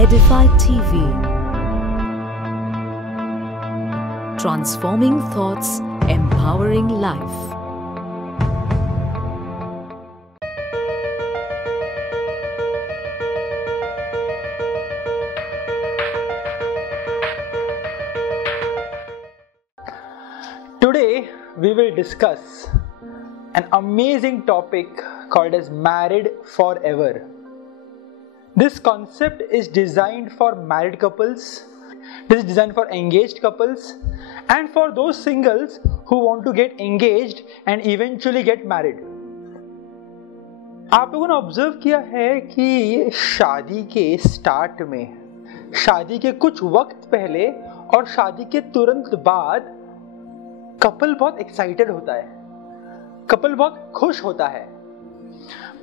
Edify TV. Transforming thoughts, empowering life. Today we will discuss an amazing topic called as married forever. This concept is designed for married couples, this is designed for engaged couples, and for those singles who want to get engaged and eventually get married. आप लोगों ने observe किया है कि शादी के start में, शादी के कुछ वक्त पहले और शादी के तुरंत बाद कपल बहुत एक्साइटेड होता है, कपल बहुत खुश होता है,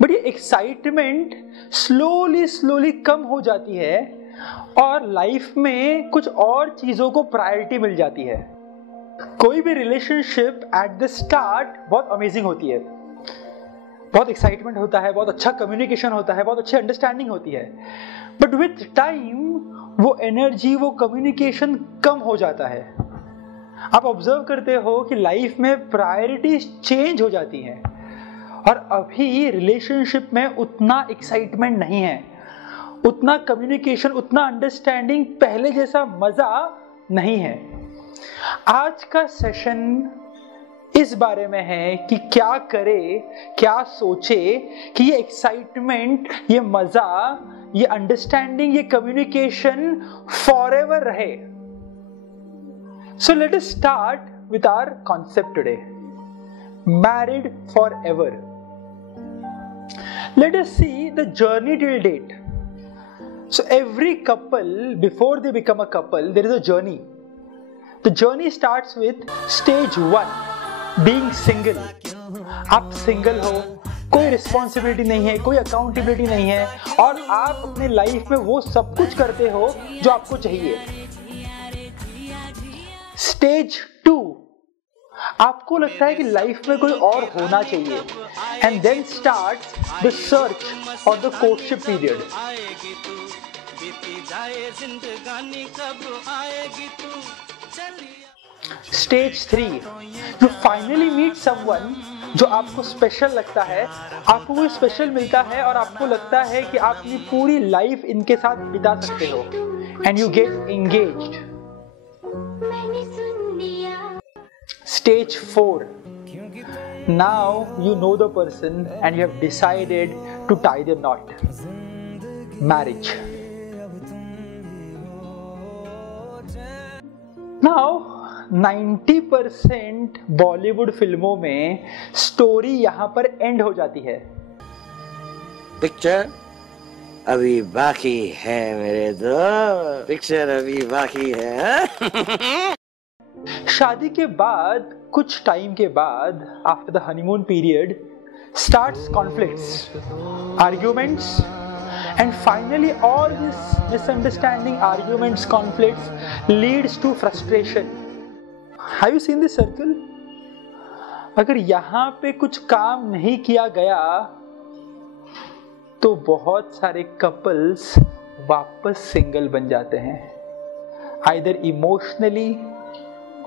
बट ये एक्साइटमेंट स्लोली कम हो जाती है और लाइफ में कुछ और चीजों को प्रायोरिटी मिल जाती है. कोई भी रिलेशनशिप एट द स्टार्ट बहुत अमेजिंग होती है, बहुत एक्साइटमेंट होता है, बहुत अच्छा कम्युनिकेशन होता है, बहुत अच्छी अंडरस्टैंडिंग होती है, बट विथ टाइम वो एनर्जी, वो कम्युनिकेशन कम हो जाता है. आप ऑब्जर्व करते हो कि लाइफ में प्रायोरिटीज चेंज हो जाती हैं और अभी रिलेशनशिप में उतना एक्साइटमेंट नहीं है, उतना कम्युनिकेशन, उतना अंडरस्टैंडिंग, पहले जैसा मजा नहीं है. आज का सेशन इस बारे में है कि क्या करे, क्या सोचे कि ये एक्साइटमेंट, ये मजा, ये अंडरस्टैंडिंग, ये कम्युनिकेशन फॉरएवर रहे. So let us start with our concept today. Married forever. Let us see the journey till date. So every couple, before they become a couple, there is a journey. The journey starts with stage 1, being single. आप single हो, कोई responsibility नहीं है, कोई accountability नहीं है और आप अपने लाइफ में वो सब कुछ करते हो जो आपको चाहिए. स्टेज 2, आपको लगता है कि लाइफ में कोई और होना चाहिए, and then start the search और the courtship period. Stage 3, you finally meet someone जो आपको स्पेशल लगता है, आपको कोई स्पेशल मिलता है और आपको लगता है कि आप अपनी पूरी लाइफ इनके साथ बिता सकते हो, and you get engaged. Stage 4, now you know the person and you have decided to tie the knot. Marriage. Now 90% Bollywood फिल्मों में स्टोरी यहां पर एंड हो जाती है. पिक्चर अभी बाकी है मेरे दोस्त, पिक्चर अभी बाकी है. शादी के बाद कुछ टाइम के बाद, after the honeymoon period, starts conflicts, arguments, and finally all this misunderstanding, arguments, conflicts leads to frustration. Have you seen this circle? अगर यहाँ पे कुछ काम नहीं किया गया तो बहुत सारे कपल्स वापस सिंगल बन जाते हैं, either emotionally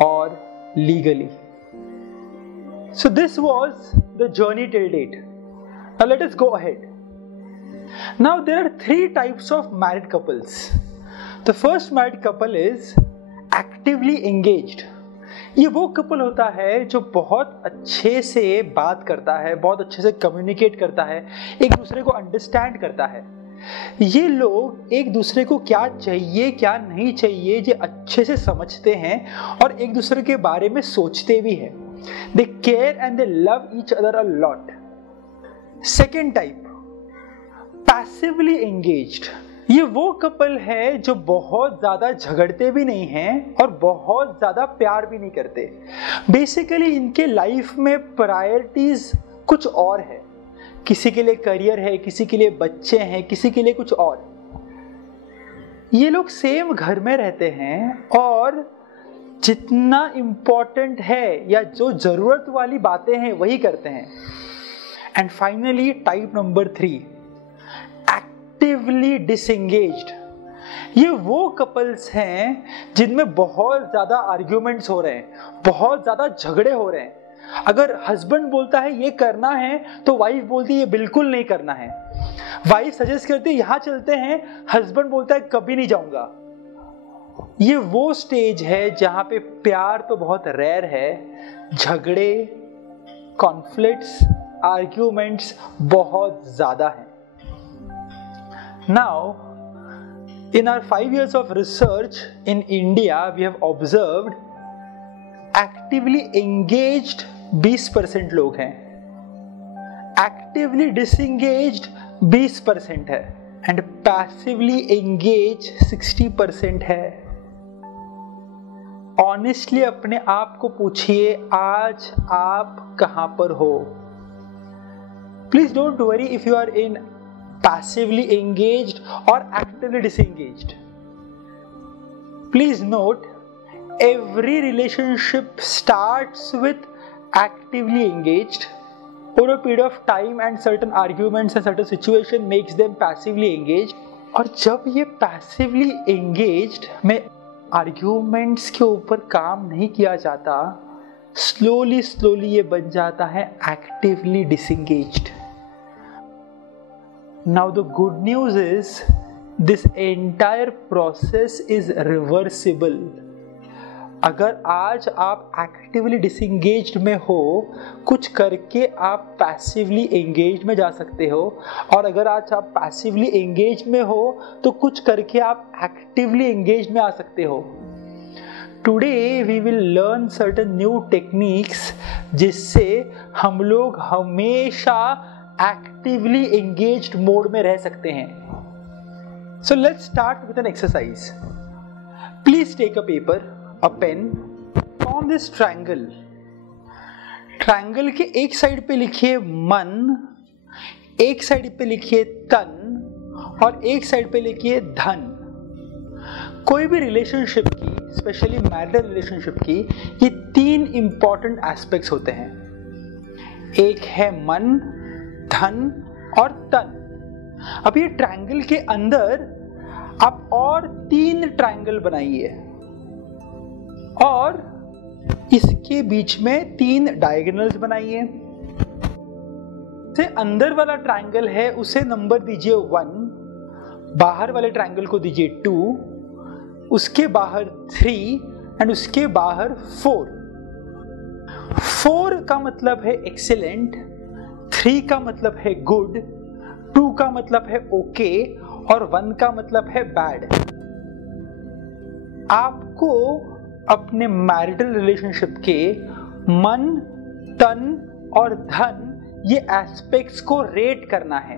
or legally. So this was the journey till date. Now let us go ahead. Now there are 3 types of married couples. The first married couple is actively engaged. ये वो couple होता है जो बहुत अच्छे से बात करता है, बहुत अच्छे से कम्युनिकेट करता है, एक दूसरे को अंडरस्टैंड करता है. ये लोग एक दूसरे को क्या चाहिए, क्या नहीं चाहिए, ये अच्छे से समझते हैं और एक दूसरे के बारे में सोचते भी हैं. They care and they love each other a lot. Second type, passively engaged. ये वो कपल है जो बहुत ज्यादा झगड़ते भी नहीं हैं और बहुत ज्यादा प्यार भी नहीं करते. बेसिकली इनके लाइफ में प्रायोरिटीज कुछ और है. किसी के लिए करियर है, किसी के लिए बच्चे हैं, किसी के लिए कुछ और. ये लोग सेम घर में रहते हैं और जितना इम्पोर्टेंट है या जो जरूरत वाली बातें हैं वही करते हैं. And finally type number 3, actively disengaged. ये वो कपल्स हैं जिनमें बहुत ज्यादा आर्ग्यूमेंट्स हो रहे हैं, बहुत ज्यादा झगड़े हो रहे हैं। अगर हस्बैंड बोलता है ये करना है तो वाइफ बोलती है ये बिल्कुल नहीं करना है। वाइफ सजेस्ट करती है यहां चलते हैं, हस्बैंड बोलता है कभी नहीं जाऊंगा। ये वो स्टेज है जहां पे प्यार तो बहुत रेयर है, झगड़े, कॉन्फ्लिक्ट्स, आर्ग्यूमेंट्स बहुत ज्यादा हैं। Now in our 5 years of research in India, we have observed actively engaged 20% लोग हैं, actively disengaged 20% है, and passively engaged 60% है। Honestly अपने आप को पूछिए आज आप कहां पर हो। Please don't worry if you are in passively engaged or actively disengaged. Please note, every relationship starts with actively engaged. Over a period of time and certain arguments and certain situation makes them passively engaged. और जब ये passively engaged में arguments के ऊपर काम नहीं किया जाता, slowly ये बन जाता है actively disengaged. Now the good news is this entire process is reversible. अगर आज आप एक्टिवली डिसएंगेज्ड में हो, कुछ करके आप पैसिवली एंगेज्ड में जा सकते हो, और अगर आज आप पैसिवली एंगेज्ड में हो तो कुछ करके आप एक्टिवली एंगेज्ड में आ सकते हो। Today we will learn certain new techniques जिससे हम लोग हमेशा एक्टिवली एंगेज्ड मोड में रह सकते हैं। So let's start with an exercise. Please take a paper, a pen, form this triangle. Triangle के एक साइड पे लिखिए मन, एक साइड पे लिखिए तन और एक साइड पे लिखिए धन। कोई भी रिलेशनशिप की, स्पेशली मैरिटल रिलेशनशिप की, ये 3 इंपॉर्टेंट एस्पेक्ट्स होते हैं। एक है मन, धन और तन। अब ये ट्रायंगल के अंदर आप और 3 ट्रायंगल बनाइए और इसके बीच में 3 डायगोनल्स बनाइए। से अंदर वाला ट्रायंगल है उसे नंबर दीजिए 1, बाहर वाले ट्रायंगल को दीजिए 2, उसके बाहर 3 एंड उसके बाहर 4। 4 का मतलब है एक्सीलेंट, 3 का मतलब है गुड, 2 का मतलब है ओके और 1 का मतलब है बैड। आपको अपने मैरिटल रिलेशनशिप के मन, तन और धन ये एस्पेक्ट्स को रेट करना है।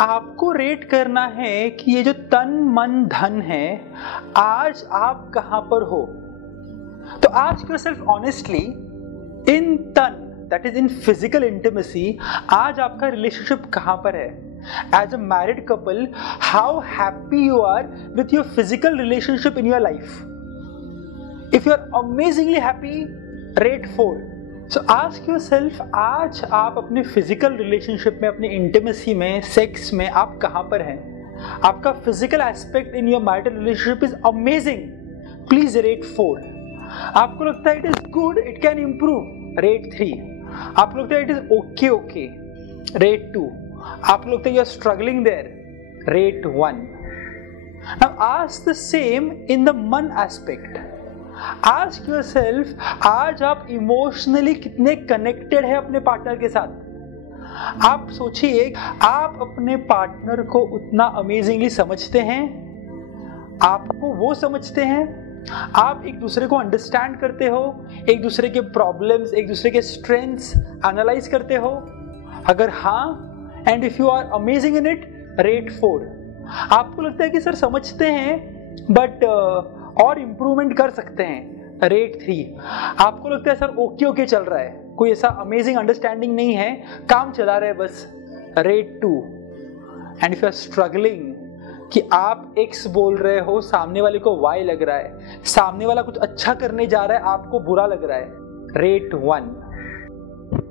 आपको रेट करना है कि ये जो तन, मन, धन है, आज आप कहां पर हो। तो ask yourself honestly, इन तन, that is in physical intimacy, आज आपका रिलेशनशिप कहां पर है। As a married couple, how happy you are with your physical relationship in your life. If you are amazingly happy, rate 4. So ask yourself, आज आप अपने physical relationship में, अपने intimacy में, sex में आप कहां पर हैं। आपका physical aspect in your marital relationship is amazing. Please rate 4. आपको लगता है it is good, it can improve, rate 3. आपको लगता है इट इज ओके, रेट 2. आपको लगता है you are struggling there, rate 1. Now ask the same in the मन एस्पेक्ट. आस्क योरसेल्फ, आज आप इमोशनली कितने कनेक्टेड है अपने पार्टनर के साथ। आप सोचिए, आप अपने पार्टनर को उतना अमेजिंगली समझते हैं, आपको वो समझते हैं, आप एक दूसरे को अंडरस्टैंड करते हो, एक दूसरे के प्रॉब्लम्स, एक दूसरे के स्ट्रेंथ्स एनालाइज करते हो। अगर हाँ, and if you are amazing in it, rate 4. आपको लगता है कि सर समझते हैं बट और इम्प्रूवमेंट कर सकते हैं, रेट 3. आपको लगता है सर ओके चल रहा है, कोई ऐसा अमेजिंग अंडरस्टैंडिंग नहीं है, काम चला रहा है बस, rate 2. And if you are struggling कि आप X बोल रहे हो, सामने वाले को Y लग रहा है, सामने वाला कुछ अच्छा करने जा रहा है, आपको बुरा लग रहा है, rate 1.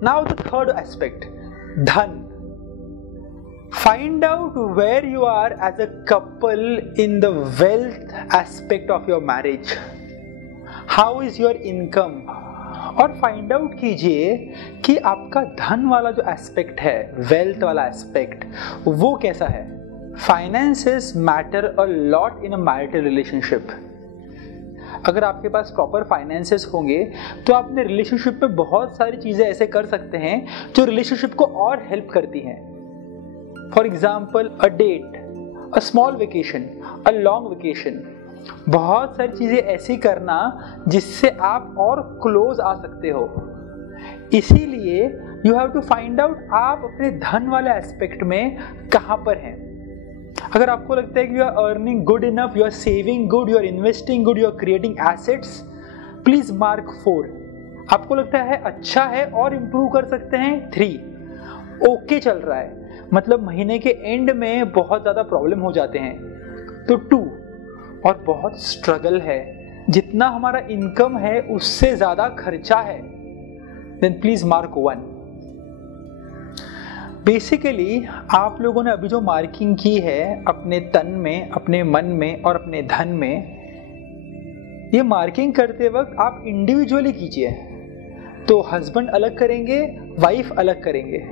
Now the third aspect, धन. Find out where you are as a couple in the wealth aspect of your marriage. How is your income? और फाइंड आउट कीजिए कि आपका धन वाला जो एस्पेक्ट है, वेल्थ वाला एस्पेक्ट, वो कैसा है. Finances matter a lot in a marital relationship. अगर आपके पास प्रॉपर फाइनेंसेस होंगे तो आप अपने रिलेशनशिप में बहुत सारी चीजें ऐसे कर सकते हैं जो रिलेशनशिप को और हेल्प करती हैं. For example a date, a small vacation, a long vacation. बहुत सारी चीजें ऐसी करना जिससे आप और क्लोज आ सकते हो. इसीलिए you have to find out आप अपने धन वाले एस्पेक्ट में कहां पर हैं. अगर आपको लगता है कि you are earning good enough, you are saving good, you are investing good, you are creating assets, please mark 4. आपको लगता है अच्छा है और इंप्रूव कर सकते हैं, 3. ओके चल रहा है, मतलब महीने के एंड में बहुत ज्यादा प्रॉब्लम हो जाते हैं, तो 2. और बहुत स्ट्रगल है, जितना हमारा इनकम है उससे ज्यादा खर्चा है, देन प्लीज मार्क 1. बेसिकली आप लोगों ने अभी जो मार्किंग की है अपने तन में, अपने मन में और अपने धन में, ये मार्किंग करते वक्त आप इंडिविजुअली कीजिए. तो हस्बैंड अलग करेंगे, वाइफ अलग करेंगे.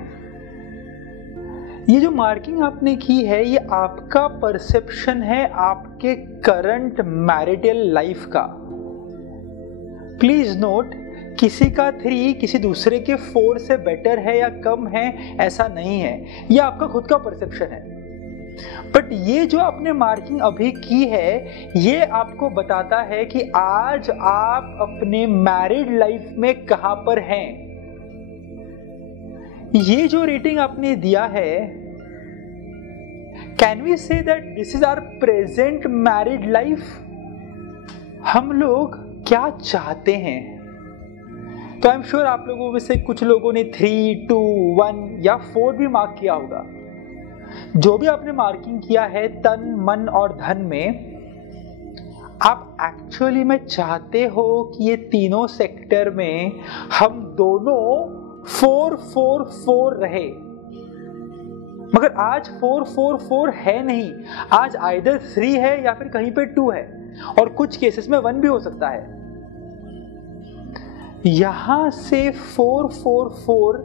ये जो मार्किंग आपने की है ये आपका परसेप्शन है आपके करंट मैरिटल लाइफ का. प्लीज नोट, किसी का 3 किसी दूसरे के 4 से बेटर है या कम है, ऐसा नहीं है. ये आपका खुद का परसेप्शन है. बट ये जो आपने मार्किंग अभी की है ये आपको बताता है कि आज आप अपने मैरिड लाइफ में कहां पर हैं. ये जो रेटिंग आपने दिया है, can we say that this is our present married life. हम लोग क्या चाहते हैं? तो आई एम श्योर आप लोगों में से कुछ लोगों ने 3, 2, 1 या 4 भी मार्क किया होगा. जो भी आपने मार्किंग किया है तन, मन और धन में, आप एक्चुअली में चाहते हो कि ये तीनों सेक्टर में हम दोनों 4, 4, 4 रहे. मगर आज 4, 4, 4 है नहीं, आज आइदर 3 है या फिर कहीं पे 2 है, और कुछ केसेस में 1 भी हो सकता है. यहां से 4, 4, 4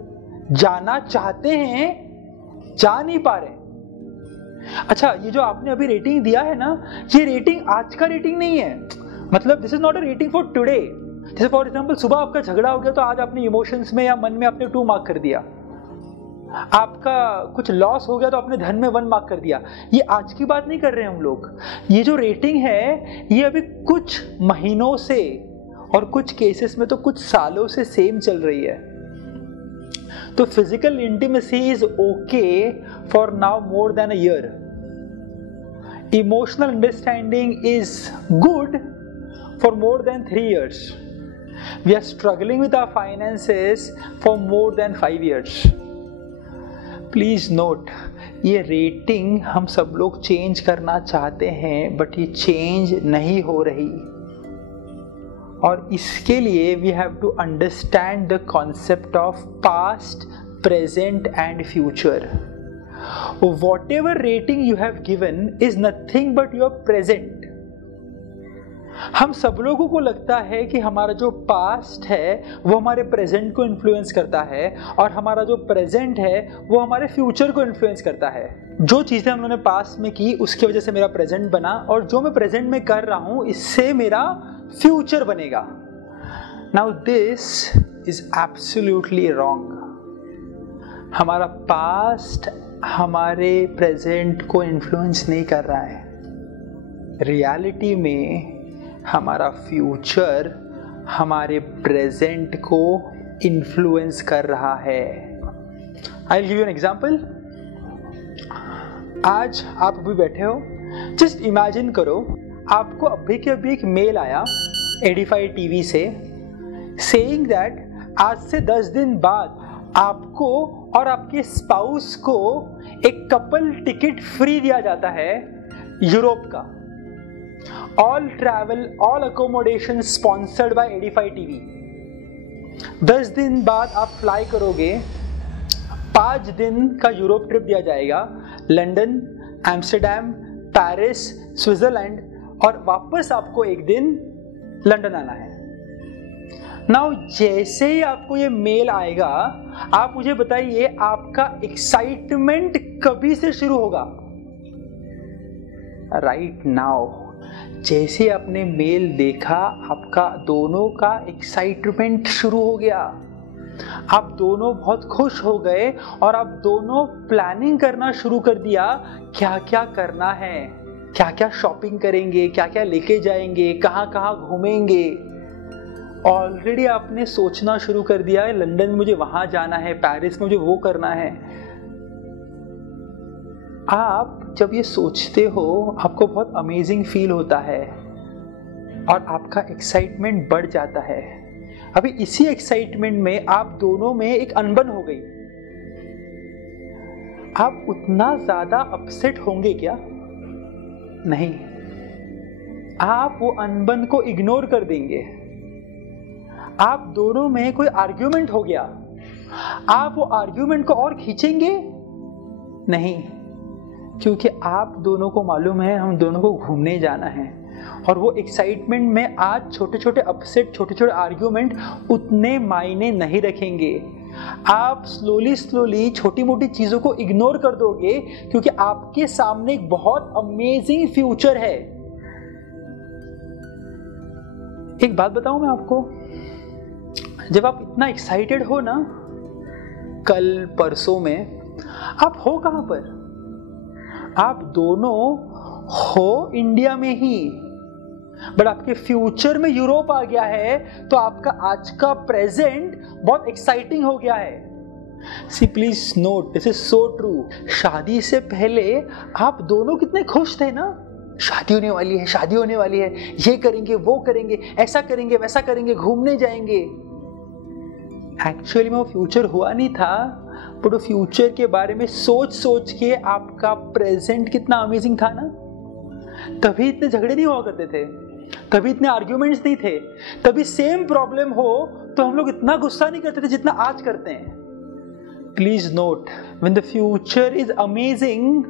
जाना चाहते हैं, जा नहीं पा रहे. अच्छा, ये जो आपने अभी रेटिंग दिया है ना, ये रेटिंग आज का रेटिंग नहीं है. मतलब this is not a rating for today. जैसे फॉर एग्जांपल सुबह आपका झगड़ा हो गया तो आज आपने इमोशंस में या मन में आपने 2 मार्क कर दिया. आपका कुछ लॉस हो गया तो आपने धन में 1 मार्क कर दिया. ये आज की बात नहीं कर रहे हैं हम लोग. ये जो रेटिंग है ये अभी कुछ महीनों से और कुछ केसेस में तो कुछ सालों से सेम चल रही है. तो physical intimacy is okay for now more than a year. Emotional understanding is good for more than 3 years. We are struggling with our finances for more than 5 years. Please note, ये rating हम सब लोग change करना चाहते हैं but ये change नहीं हो रही. और इसके लिए we have to understand the concept of past, present and future. Whatever rating you have given is nothing but your present. हम सब लोगों को लगता है कि हमारा जो पास्ट है वो हमारे प्रेजेंट को इन्फ्लुएंस करता है और हमारा जो प्रेजेंट है वो हमारे फ्यूचर को इन्फ्लुएंस करता है. जो चीज़ें हम लोगों ने पास्ट में की उसकी वजह से मेरा प्रेजेंट बना, और जो मैं प्रेजेंट में कर रहा हूँ इससे मेरा फ्यूचर बनेगा. Now this is absolutely wrong. हमारा पास्ट हमारे प्रेजेंट को इन्फ्लुएंस नहीं कर रहा है. रियलिटी में हमारा फ्यूचर हमारे प्रेजेंट को इन्फ्लुएंस कर रहा है. I will give you an example. आज आप अभी बैठे हो, जस्ट इमेजिन करो आपको अभी के अभी एक मेल आया एडिफाई टीवी से सेइंग दैट आज से 10 दिन बाद आपको और आपके स्पाउस को एक कपल टिकट फ्री दिया जाता है यूरोप का. All travel, all accommodation sponsored by Edify TV. 10 दिन बाद आप फ्लाई करोगे, 5 दिन का यूरोप ट्रिप दिया जाएगा लंदन, एम्स्टर्डम, पेरिस, स्विट्जरलैंड और वापस आपको एक दिन लंदन आना है। नाउ जैसे ही आपको ये मेल आएगा, आप मुझे बताइए आपका एक्साइटमेंट कभी से शुरू होगा? राइट नाउ, जैसे आपने मेल देखा, आपका दोनों का एक्साइटमेंट शुरू हो गया। आप दोनों बहुत खुश हो गए और आप दोनों प्लानिंग करना शुरू कर दिया, क्या क्या करना है, क्या क्या शॉपिंग करेंगे, क्या क्या लेके जाएंगे, कहाँ कहाँ घूमेंगे। ऑलरेडी आपने सोचना शुरू कर दिया है, लंदन में मुझे वहां जाना है, पेरिस में मुझे वो करना है। आप जब ये सोचते हो, आपको बहुत अमेजिंग फील होता है और आपका एक्साइटमेंट बढ़ जाता है। अभी इसी एक्साइटमेंट में आप दोनों में एक अनबन हो गई। आप उतना ज्यादा अपसेट होंगे क्या? नहीं, आप वो अनबन को इग्नोर कर देंगे। आप दोनों में कोई आर्ग्यूमेंट हो गया, आप वो आर्ग्यूमेंट को और खींचेंगे नहीं, क्योंकि आप दोनों को मालूम है हम दोनों को घूमने जाना है। और वो एक्साइटमेंट में आज छोटे छोटे अपसेट, छोटे छोटे आर्ग्यूमेंट उतने मायने नहीं रखेंगे। आप स्लोली छोटी मोटी चीजों को इग्नोर कर दोगे, क्योंकि आपके सामने एक बहुत अमेजिंग फ्यूचर है। एक बात बताऊं मैं आपको, जब आप इतना एक्साइटेड हो ना, कल परसों में, आप हो कहां पर? आप दोनों हो इंडिया में ही, बट आपके फ्यूचर में यूरोप आ गया है, तो आपका आज का प्रेजेंट बहुत एक्साइटिंग हो गया है। See please note, this is so true. शादी से पहले आप दोनों कितने खुश थे ना, शादी होने वाली है, शादी होने वाली है, ये करेंगे, वो करेंगे, ऐसा करेंगे, वैसा करेंगे, घूमने जाएंगे। एक्चुअली में वो फ्यूचर हुआ नहीं था, बट वो फ्यूचर के बारे में सोच सोच के आपका प्रेजेंट कितना अमेजिंग था ना। तभी इतने झगड़े नहीं हुआ करते थे, तभी इतने आर्ग्यूमेंट्स नहीं थे, तभी सेम प्रॉब्लम हो तो हम लोग इतना गुस्सा नहीं करते थे जितना आज करते हैं। Please note, when the future is amazing,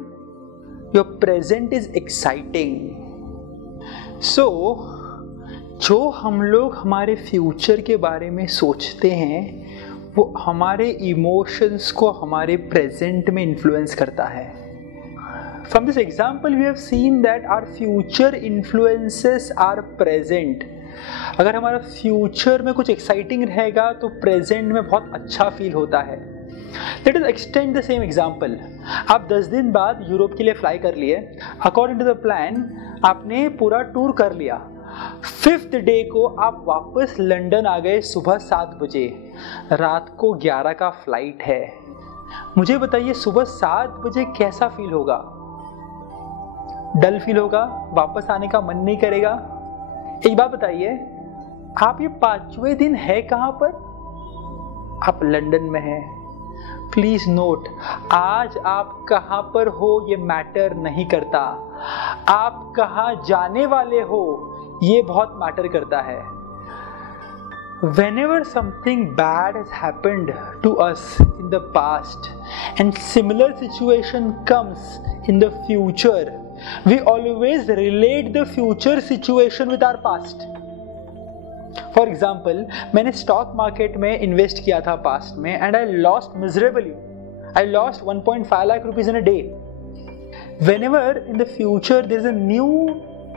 your present is exciting. So जो हम लोग हमारे फ्यूचर के बारे में सोचते हैं, वो हमारे इमोशंस को हमारे प्रेजेंट में इन्फ्लुएंस करता है। From this example we have seen that our future influences our present. अगर हमारा फ्यूचर में कुछ एक्साइटिंग रहेगा तो प्रेजेंट में बहुत अच्छा फील होता है। Let us extend the same example. आप 10 दिन बाद यूरोप के लिए फ्लाई कर लिए। अकॉर्डिंग टू द प्लान आपने पूरा टूर कर लिया। 5th डे को आप वापस लंदन आ गए सुबह 7 बजे, रात को 11 का फ्लाइट है। मुझे बताइए सुबह 7 बजे कैसा फील होगा? डल फील होगा, वापस आने का मन नहीं करेगा। एक बात बताइए, आप ये 5वें दिन है कहां पर? आप लंदन में हैं। प्लीज नोट, आज आप कहां पर हो ये मैटर नहीं करता, आप कहां जाने वाले हो ये बहुत मैटर करता है। Whenever something bad has happened to us in the past and similar situation comes in the future, we always relate the future situation with our past. For example, मैंने स्टॉक मार्केट में invest किया था past में and I lost miserably. I lost 1.5 lakh rupees in a day. Whenever in the future there is a new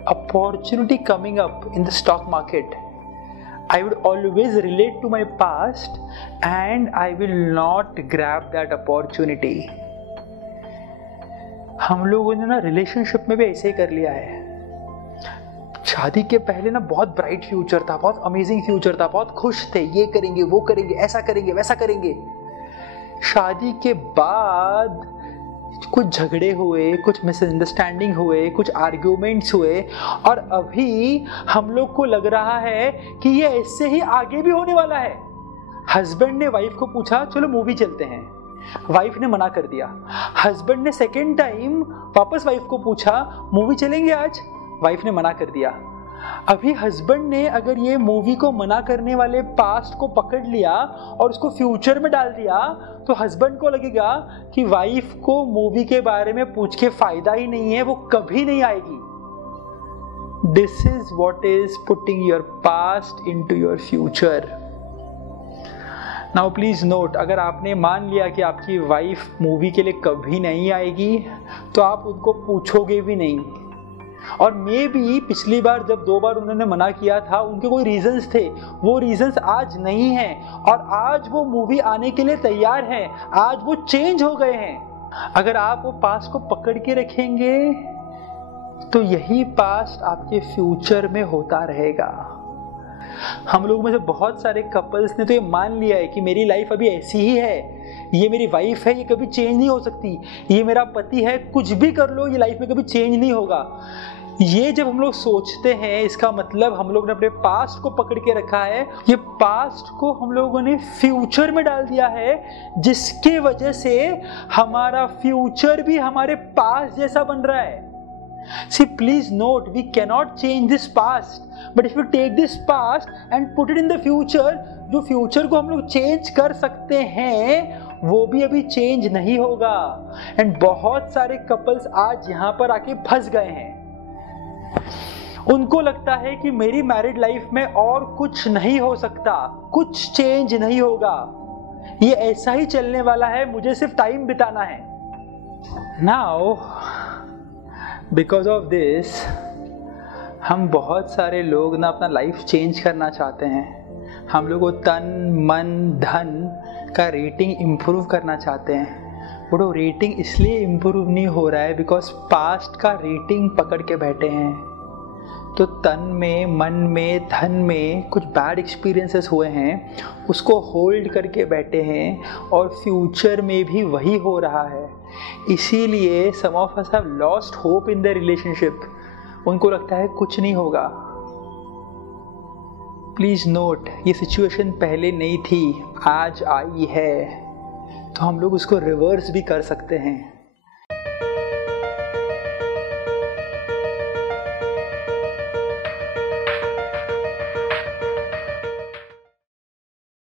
opportunity coming up in the stock market, I would always relate to my past and I will not grab that opportunity. हम लोगों ने ना relationship में भी ऐसे ही कर लिया है। शादी के पहले ना बहुत ब्राइट फ्यूचर था, बहुत अमेजिंग फ्यूचर था, बहुत खुश थे, ये करेंगे, वो करेंगे, ऐसा करेंगे, वैसा करेंगे। शादी के बाद कुछ झगड़े हुए, कुछ मिसअंडरस्टैंडिंग हुए, कुछ आर्ग्यूमेंट्स हुए और अभी हम लोग को लग रहा है कि ये ऐसे ही आगे भी होने वाला है। हस्बैंड ने वाइफ को पूछा चलो मूवी चलते हैं, वाइफ ने मना कर दिया। हस्बैंड ने सेकेंड टाइम वापस वाइफ को पूछा मूवी चलेंगे आज, वाइफ ने मना कर दिया। अभी हस्बैंड ने अगर ये मूवी को मना करने वाले पास्ट को पकड़ लिया और उसको फ्यूचर में डाल दिया तो हस्बैंड को लगेगा कि वाइफ को मूवी के बारे में पूछ के फायदा ही नहीं है, वो कभी नहीं आएगी। This is what is putting your past into your future. Now please note, अगर आपने मान लिया कि आपकी वाइफ मूवी के लिए कभी नहीं आएगी तो आप उनको पूछोगे भी नहीं। और मे बी पिछली बार जब 2 बार उन्होंने मना किया था उनके कोई रीजंस थे, वो रीजंस आज नहीं हैं और आज वो मूवी आने के लिए तैयार हैं, आज वो चेंज हो गए हैं। अगर आप वो पास्ट को पकड़ के रखेंगे तो यही पास्ट आपके फ्यूचर में होता रहेगा। हम लोग में से बहुत सारे कपल्स ने तो ये मान लिया है कि मेरी लाइफ अभी ऐसी ही है, ये मेरी वाइफ है, ये कभी चेंज नहीं हो सकती, ये मेरा पति है, कुछ भी कर लो ये लाइफ में कभी चेंज नहीं होगा। ये जब हम लोग सोचते हैं इसका मतलब हम लोग ने अपने पास्ट को पकड़ के रखा है, ये पास्ट को हम लोगों ने फ्यूचर में डाल दिया है, जिसके वजह से हमारा फ्यूचर भी हमारे पास्ट जैसा बन रहा है। See, please note, we cannot change this past, but if we take this past and put it in the future, जो फ्यूचर को हम लोग चेंज कर सकते हैं वो भी अभी चेंज नहीं होगा। एंड बहुत सारे कपल्स आज यहाँ पर आके फंस गए हैं। उनको लगता है कि मेरी मैरिड लाइफ में और कुछ नहीं हो सकता, कुछ चेंज नहीं होगा, ये ऐसा ही चलने वाला है, मुझे सिर्फ टाइम बिताना है। नाउ बिकॉज ऑफ दिस हम बहुत सारे लोग ना अपना लाइफ चेंज करना चाहते हैं। हम लोग को तन मन धन का रेटिंग इम्प्रूव करना चाहते हैं, बट वो रेटिंग इसलिए इम्प्रूव नहीं हो रहा है बिकॉज पास्ट का रेटिंग पकड़ के बैठे हैं। तो तन में मन में धन में कुछ बैड एक्सपीरियंसेस हुए हैं, उसको होल्ड करके बैठे हैं और फ्यूचर में भी वही हो रहा है। इसीलिए some of us have lost hope in the relationship. उनको लगता है कुछ नहीं होगा। प्लीज नोट, ये सिचुएशन पहले नहीं थी, आज आई है, तो हम लोग उसको रिवर्स भी कर सकते हैं।